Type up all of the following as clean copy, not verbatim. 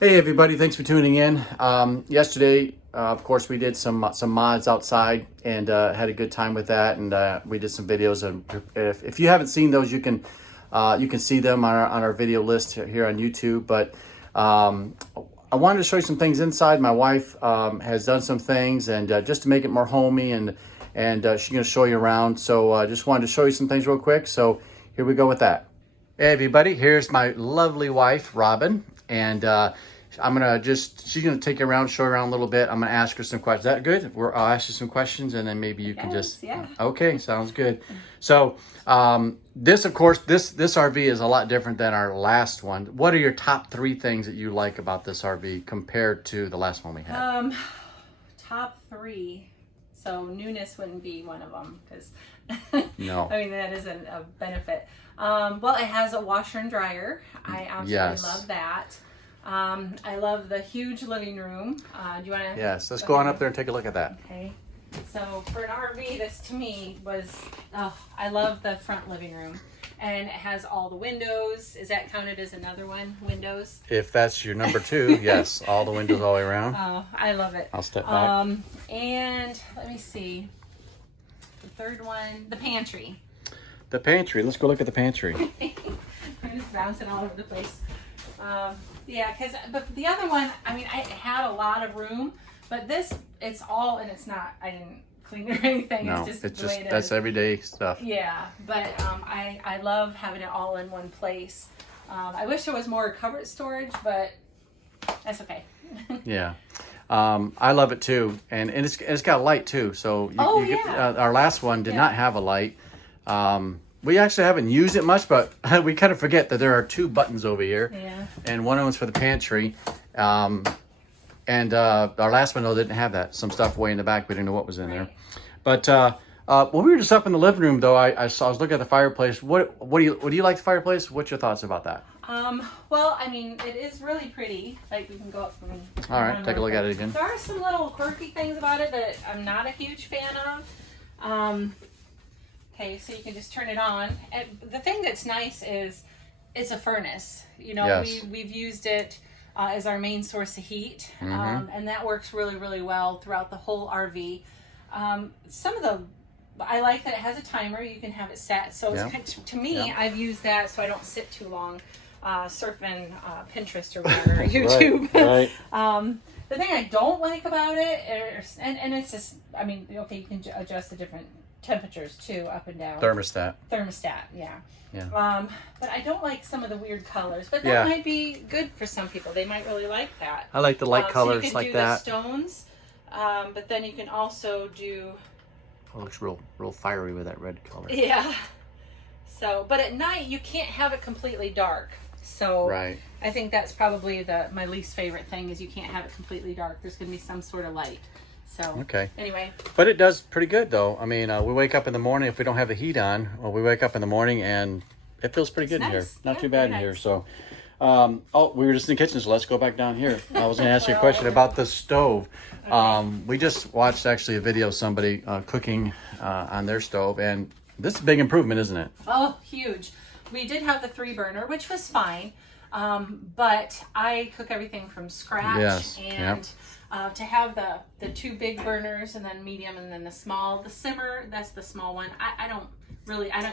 Hey everybody, thanks for tuning in. Yesterday, of course, we did some mods outside and had a good time with that, and we did some videos. And if you haven't seen those, you can see them on our video list here on YouTube. But I wanted to show you some things inside. My wife has done some things, and just to make it more homey, and she's going to show you around. So I just wanted to show you some things real quick. So here we go with that. Hey everybody, here's my lovely wife, Robin, and she's gonna take you around, show you around a little bit. I'm gonna ask her some questions. Is that good? I'll ask you some questions, and then maybe you can just. Yeah. Okay, sounds good. So this, of course, this RV is a lot different than our last one. What are your top 3 things that you like about this RV compared to the last one we had? Top 3. So newness wouldn't be one of them, because no. I mean, that isn't a benefit. Well, it has a washer and dryer. I absolutely love that. I love the huge living room. Do you want to? Yes, let's go on up there and take a look at that. Okay. So for an RV, this to me was, I love the front living room. And it has all the windows. Is that counted as another one? Windows? If that's your number 2, yes. All the windows all the way around. Oh, I love it. I'll step back. And let me see. The third one, the pantry. The pantry. Let's go look at the pantry. I'm just bouncing all over the place. Yeah, but the other one, I mean, I had a lot of room, but this, it's all, and it's not, I didn't clean it or anything. No, it's just way that's everyday stuff. Yeah, but I love having it all in one place. I wish there was more cupboard storage, but that's okay. Yeah. I love it too, and it's got a light too. So our last one did not have a light. We actually haven't used it much, but we kind of forget that there are 2 buttons over here. Yeah. And one of them's for the pantry. Our last one though didn't have that. Some stuff way in the back, we didn't know what was in there. But when we were just up in the living room though, I was looking at the fireplace. What do you like the fireplace? What's your thoughts about that? Well, I mean, it is really pretty. Like, we can go up and all right, take a look at it again. There are some little quirky things about it that I'm not a huge fan of. Okay, so you can just turn it on. And the thing that's nice is it's a furnace. You know, yes. we've used it as our main source of heat, mm-hmm. And that works really, really well throughout the whole RV. I like that it has a timer. You can have it set. So it's, to me, I've used that so I don't sit too long surfing Pinterest or whatever, YouTube. Right. The thing I don't like about it, and it's just, I mean, okay, you can adjust the different temperatures too, up and down. Thermostat, yeah. But I don't like some of the weird colors, but that might be good for some people. They might really like that. I like the light colors, so you can like do that. The stones, but then you can also do. Oh, it looks real fiery with that red color. Yeah. So, but at night you can't have it completely dark. So right. I think that's probably my least favorite thing is you can't have it completely dark. There's going to be some sort of light. So okay. Anyway. But it does pretty good though. I mean, we wake up in the morning, if we don't have the heat on, well, we wake up in the morning and it feels pretty good in here. Not too bad in here. So, we were just in the kitchen, so let's go back down here. I was going to ask you a question about the stove. Okay. We just watched actually a video of somebody cooking on their stove, and this is a big improvement, isn't it? Oh, huge. We did have the 3 burner, which was fine, but I cook everything from scratch. Yes. And to have the 2 big burners and then medium and then the small, the simmer, that's the small one. I don't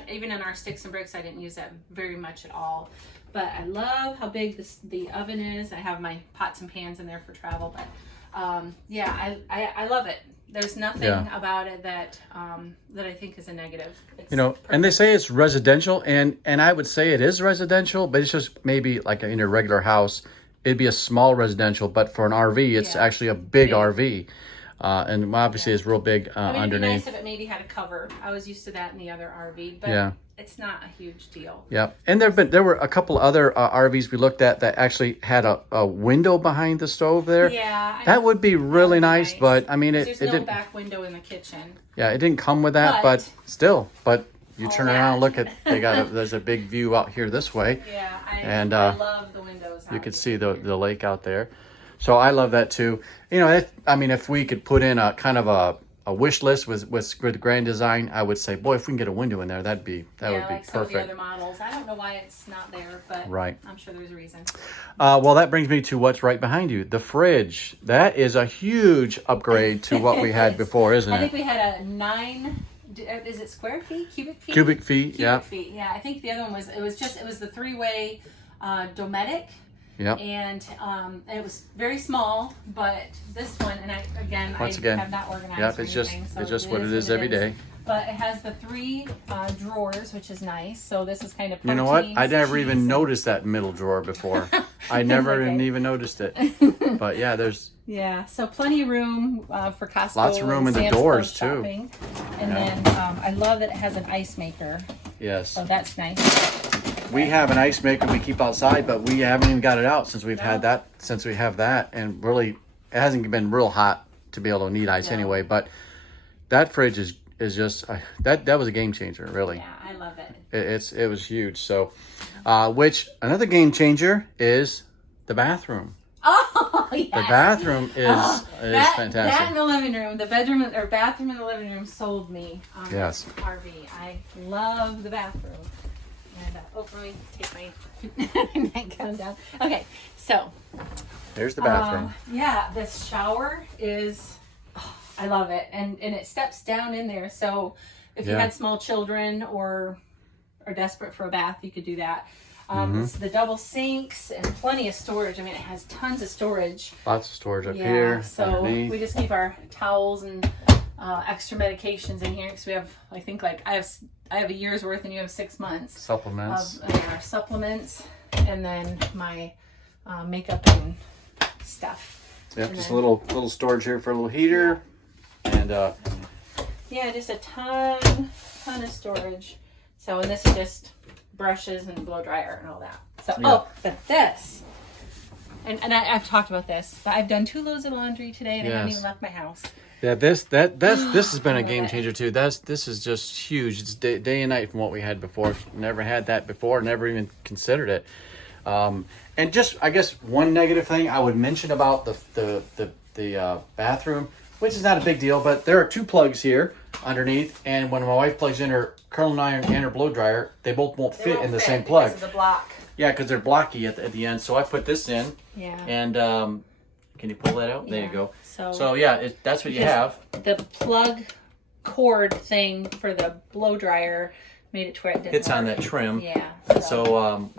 even in our sticks and bricks, I didn't use that very much at all. But I love how big the oven is. I have my pots and pans in there for travel, but I love it. There's nothing about it that I think is a negative. It's perfect. And they say it's residential, and I would say it is residential, but it's just maybe like in a regular house, it'd be a small residential, but for an RV, it's actually a big RV. And obviously it's real big I mean, underneath. It'd be nice if it maybe had a cover. I was used to that in the other RV, but it's not a huge deal. Yeah, and there were a couple other RVs we looked at that actually had a window behind the stove there. Yeah, that would be really nice, but I mean there's no didn't. back window in the kitchen. Yeah, it didn't come with that, but still, you turn around and look at there's a big view out here this way. Yeah, I love the windows. You could see the lake out there. So I love that too. I mean, if we could put in a kind of wish list with Grand Design, I would say, boy, if we can get a window in there, that would be like perfect. Some of the other models. I don't know why it's not there, but right. I'm sure there's a reason. Well, that brings me to what's right behind you, the fridge. That is a huge upgrade to what we had before, isn't it? I think we had a 9. Is it square feet? Cubic feet? Cubic feet. Cubic feet. Yeah. I think the other one was. It was the 3-way Dometic. Yep. And it was very small, but this one, and I have not organized. Yep, it's just what it is every day. But it has the 3 drawers, which is nice. So this is kind of protein, you know what? I never even noticed that middle drawer before. I never even noticed it. But yeah, there's so plenty of room for Costco. Lots of room in the doors too. And then I love that it has an ice maker. Yes. So that's nice. We have an ice maker we keep outside, but we haven't even got it out since we've had that. Since we have that, and really, it hasn't been real hot to be able to need ice anyway. But that fridge is just that was a game changer, really. Yeah, I love it. It was huge. So, which another game changer is the bathroom. Oh, yes. The bathroom is fantastic. That in the living room, the bedroom or bathroom in the living room sold me on yes. this RV. I love the bathroom. And let me take my nightgown down. Okay, so there's the bathroom. Yeah, this shower is, I love it, and it steps down in there. So if you had small children or are desperate for a bath, you could do that. It's the double sinks and plenty of storage. I mean, it has tons of storage. Lots of storage up here. So underneath. we just keep our towels and extra medications in here because we have, I think, like I have a year's worth and you have 6 months. Supplements. Of our supplements, and then my makeup and stuff. Yep, just a little storage here for a little heater, and just a ton of storage. So, and this is just brushes and blow dryer and all that. So, but this, and I've talked about this, but I've done 2 loads of laundry today, and I haven't even left my house. Yeah, this has been a game changer too. This is just huge. It's day and night from what we had before. Never had that before. Never even considered it. And just, I guess, one negative thing I would mention about the bathroom, which is not a big deal, but there are 2 plugs here underneath, and when my wife plugs in her curling iron and her blow dryer, they both won't fit in the same plug. Because of the block. Yeah, because they're blocky at the end. So I put this in. Yeah. And can you pull that out? There you go. So yeah, that's what you have. The plug cord thing for the blow dryer made it to where it didn't It's work. on that trim. Yeah. So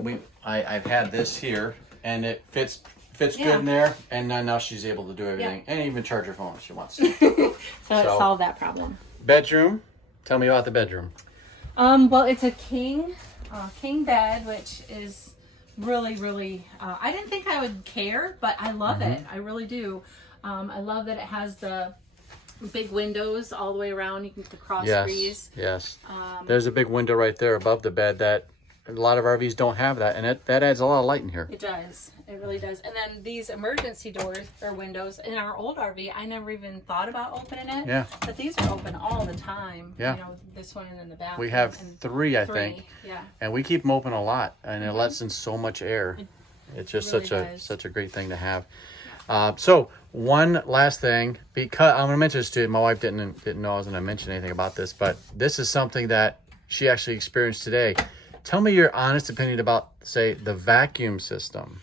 I've had this here, and it fits good in there, and now she's able to do everything, and even charge her phone if she wants to. So it solved that problem. Bedroom. Tell me about the bedroom. Well, it's a king bed, which is really, really, I didn't think I would care, but I love it. I really do. I love that it has the big windows all the way around. You can get the cross breeze. Yes. There's a big window right there above the bed that a lot of RVs don't have that, and that adds a lot of light in here. It does. It really does. And then these emergency doors or windows in our old RV, I never even thought about opening it. Yeah. But these are open all the time. Yeah. You know, this one and then the bathroom. We have 3, I think. Yeah. And we keep them open a lot, and it lets in so much air. It's just really such a great thing to have. So one last thing, because I'm going to mention this to you. My wife didn't know I was going to mention anything about this, but this is something that she actually experienced today. Tell me your honest opinion about, say, the vacuum system.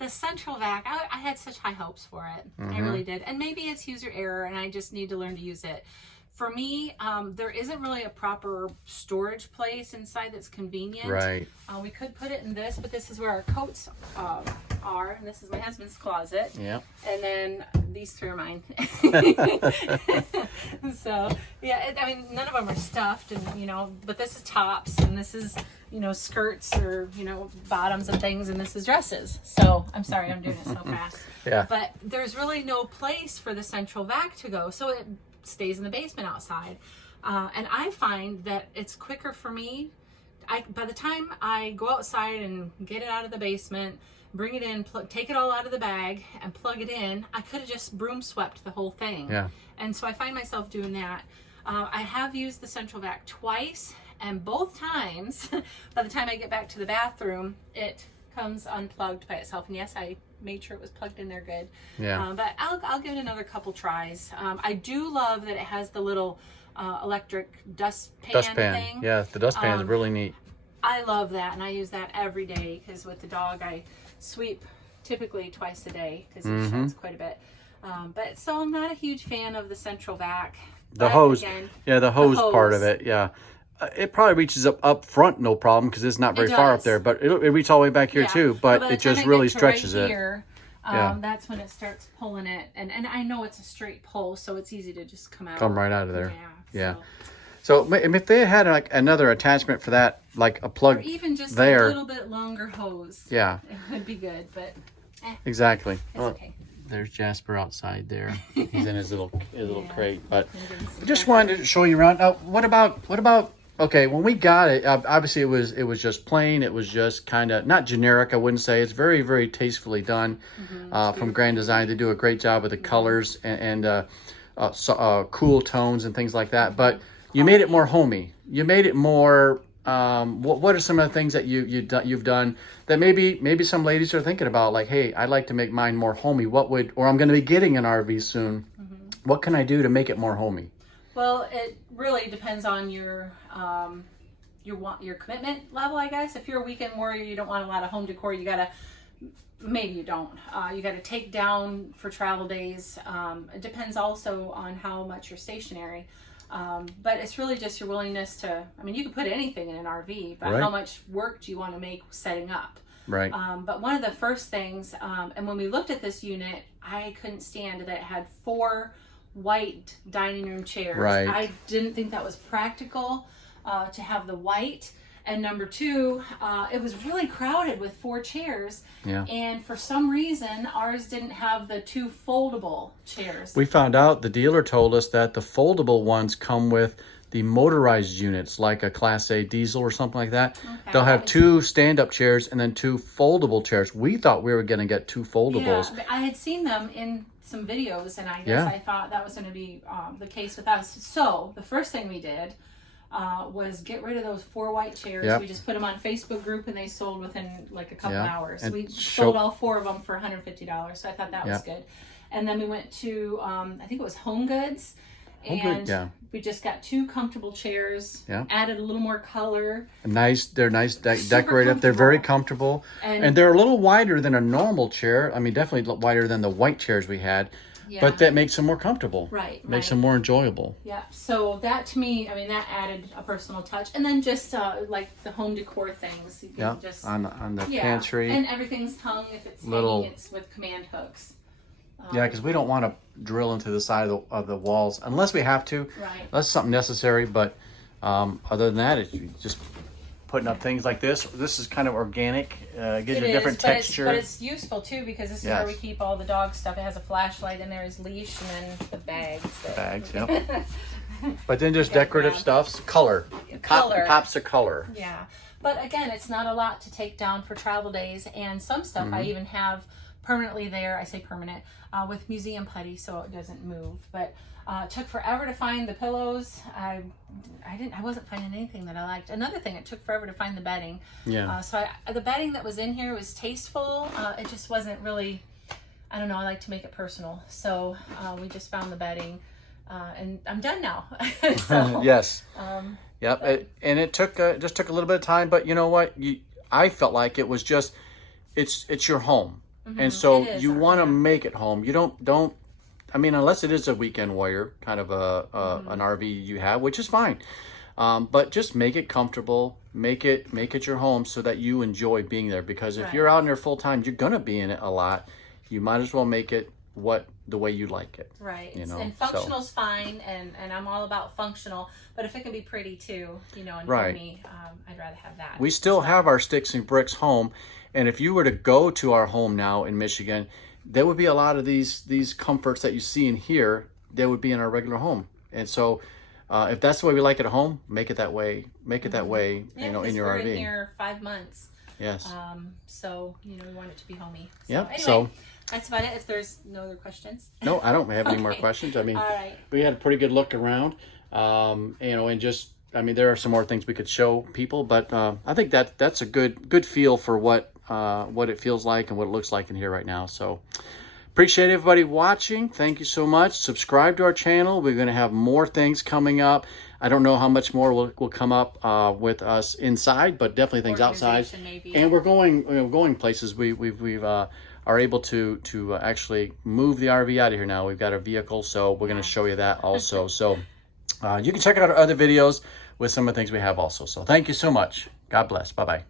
The central vac, I had such high hopes for it. I really did. And maybe it's user error and I just need to learn to use it. For me, there isn't really a proper storage place inside that's convenient. Right. We could put it in this, but this is where our coats are. And this is my husband's closet. Yeah. And then these 3 are mine. So, yeah, I mean, none of them are stuffed, and, you know, but this is tops, and this is, you know, skirts or, you know, bottoms and things, and this is dresses. So, I'm sorry, I'm doing it so fast. Yeah. But there's really no place for the central vac to go. So it stays in the basement outside. And I find that it's quicker for me. By the time I go outside and get it out of the basement, bring it in, take it all out of the bag and plug it in, I could have just broom swept the whole thing. Yeah. And so I find myself doing that. I have used the central vac twice, and both times, by the time I get back to the bathroom, it comes unplugged by itself. And yes, I made sure it was plugged in there good. Yeah. But I'll give it another couple tries. I do love that it has the little electric dustpan thing. Yeah, the dustpan is really neat. I love that, and I use that every day because with the dog I sweep typically twice a day because he sheds quite a bit. But so I'm not a huge fan of the central vac. The hose, the hose part of it, yeah. It probably reaches up front, no problem, because it's not very far up there. But it reaches all the way back here too. But it just really stretches it. That's when it starts pulling it, and I know it's a straight pull, so it's easy to just come right out of there. Yeah. So if they had like another attachment for that, like a plug, or even just there, a little bit longer hose, it would be good. But exactly. It's okay. There's Jasper outside there. He's in his little crate. But I just wanted to show you around. Now, what about? Okay, when we got it, obviously it was just plain. It was just kind of not generic. I wouldn't say. It's very, very tastefully done from Grand Design. They do a great job with the colors and cool tones and things like that. But you made it more homey. You made it more. What are some of the things that you've done that maybe some ladies are thinking about? Like, hey, I'd like to make mine more homey. Or I'm going to be getting an RV soon. What can I do to make it more homey? Well, it really depends on your commitment level, I guess. If you're a weekend warrior, you don't want a lot of home decor. You gotta, maybe you don't. You gotta take down for travel days. It depends also on how much you're stationary. But it's really just your willingness to, I mean, you can put anything in an RV, but how much work do you want to make setting up? Right. But one of the first things, and when we looked at this unit, I couldn't stand that it had 4 white dining room chairs. Right. I didn't think that was practical to have the white. And number 2, it was really crowded with 4 chairs. Yeah. And for some reason, ours didn't have the 2 foldable chairs. We found out, the dealer told us that the foldable ones come with the motorized units, like a Class A diesel or something like that. Okay. They'll have 2 stand-up chairs and then 2 foldable chairs. We thought we were going to get 2 foldables. Yeah, I had seen them in some videos, and I guess I thought that was going to be the case with us. So the first thing we did was get rid of those 4 white chairs. Yep. We just put them on Facebook group, and they sold within like a couple hours. And we sold all 4 of them for $150, so I thought that was good. And then we went to I think it was Home Goods, and we just got 2 comfortable chairs. Added a little more color. They're nice decorative. They're very comfortable, and they're a little wider than a normal chair. I mean, definitely wider than the white chairs we had. Yeah. But that makes them more comfortable. Right. Makes them more enjoyable. Yeah. So that, to me, I mean, that added a personal touch. And then just like the home decor things. You can just on the pantry. And everything's hung. If it's hanging, it's with command hooks. Because we don't want to drill into the side of the walls unless we have to. Right. That's something necessary. But other than that, it's just putting up things like this. This is kind of organic. Gives you a different texture. But it's useful too, because this is where we keep all the dog stuff. It has a flashlight in there, his leash, and then the bags. Yep. But then just decorative stuff, color. Pops of color. Yeah. But again, it's not a lot to take down for travel days, and some stuff I even have permanently there. I say permanent with museum putty, so it doesn't move. But it took forever to find the pillows. I wasn't finding anything that I liked. Another thing, it took forever to find the bedding. Yeah. So the bedding that was in here was tasteful. It just wasn't really, I don't know, I like to make it personal. So we just found the bedding, and I'm done now. So, yes. Yep. And it took just took a little bit of time, but you know what? I felt like it was just, it's your home. And so you want to make it home. You don't. I mean, unless it is a weekend warrior kind of an RV you have, which is fine. But just make it comfortable. Make it your home so that you enjoy being there. Because if you're out in there full time, you're gonna be in it a lot. You might as well make it the way you like it. Right. You know? And functional's fine, and I'm all about functional. But if it can be pretty too, and homey, I'd rather have that. We still have our sticks and bricks home. And if you were to go to our home now in Michigan, there would be a lot of these comforts that you see in here, they would be in our regular home. And so if that's the way we like it at home, make it that way. Make it that way, in your RV. We're in here 5 months. Yes. So, we want it to be homey. So, yep. Anyway, so that's about it. If there's no other questions. No, I don't have any more questions. I mean, we had a pretty good look around, and just, I mean, there are some more things we could show people, but I think that's a good feel for what what it feels like and what it looks like in here right now. So appreciate everybody watching. Thank you so much. Subscribe to our channel. We're going to have more things coming up. I don't know how much more will come up with us inside, but definitely things outside. Maybe. And we're going places. We've are able to actually move the RV out of here now. We've got a vehicle, so we're going to show you that also. So you can check out our other videos with some of the things we have also. So thank you so much. God bless. Bye-bye.